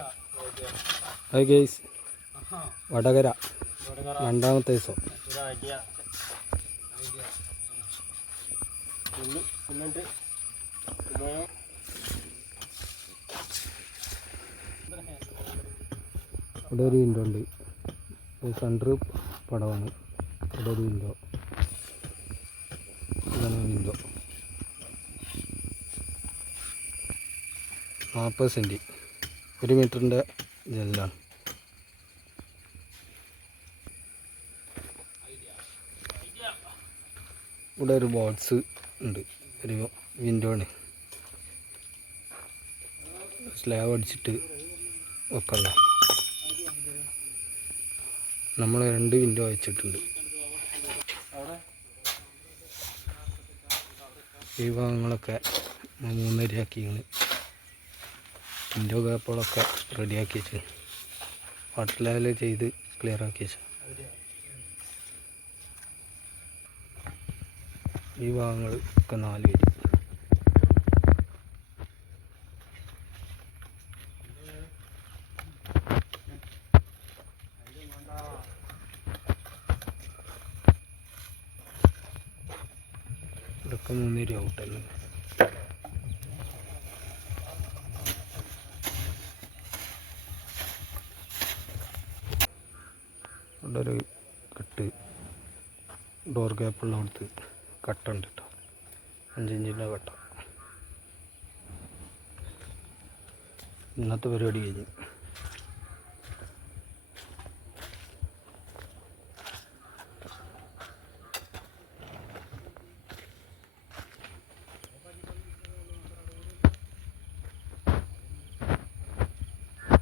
Hi guys Vadakara. രണ്ടാമത്തെ ദിവസം. ഇവിടെ ഒരു വിൻഡോ ഉണ്ട്. സെന്റർ പടമാണ് ഇവിടെ ഒരു വിൻഡോ ഇതാണ് വിൻഡോ നാൽപ്പത് സെന്റ് ഒരു മീറ്ററിന്റെ ജനലാണ് ഇവിടെ ഒരു ബോക്സ് ഉണ്ട്. ഒരു വിൻഡോ ആണ്. സ്ലാബ് അടിച്ചിട്ട് വെക്കല്ല നമ്മൾ രണ്ട് വിൻഡോ വെച്ചിട്ടുണ്ട് ഈ ഭാഗങ്ങളൊക്കെ മൂന്നരയാക്കിയാണ് വിൻഡോ ഗ്യാപ്പുകളൊക്കെ റെഡിയാക്കി വെച്ച് വാട്ടർ ലെവൽ ചെയ്ത് ക്ലിയർ ആക്കി വെച്ചു. ഈ ഭാഗങ്ങൾ ഒക്കെ നാല് പേര് ഇതൊക്കെ മൂന്നേരി ഔട്ടല്ലേ ഒരു കട്ട് ഡോർ ഗ്യാപ്പുള്ള കൊടുത്ത് കട്ടുണ്ട് കേട്ടോ അഞ്ചിഞ്ചിന്റെ കട്ട. ഇന്നത്തെ പരിപാടി കഴിഞ്ഞു.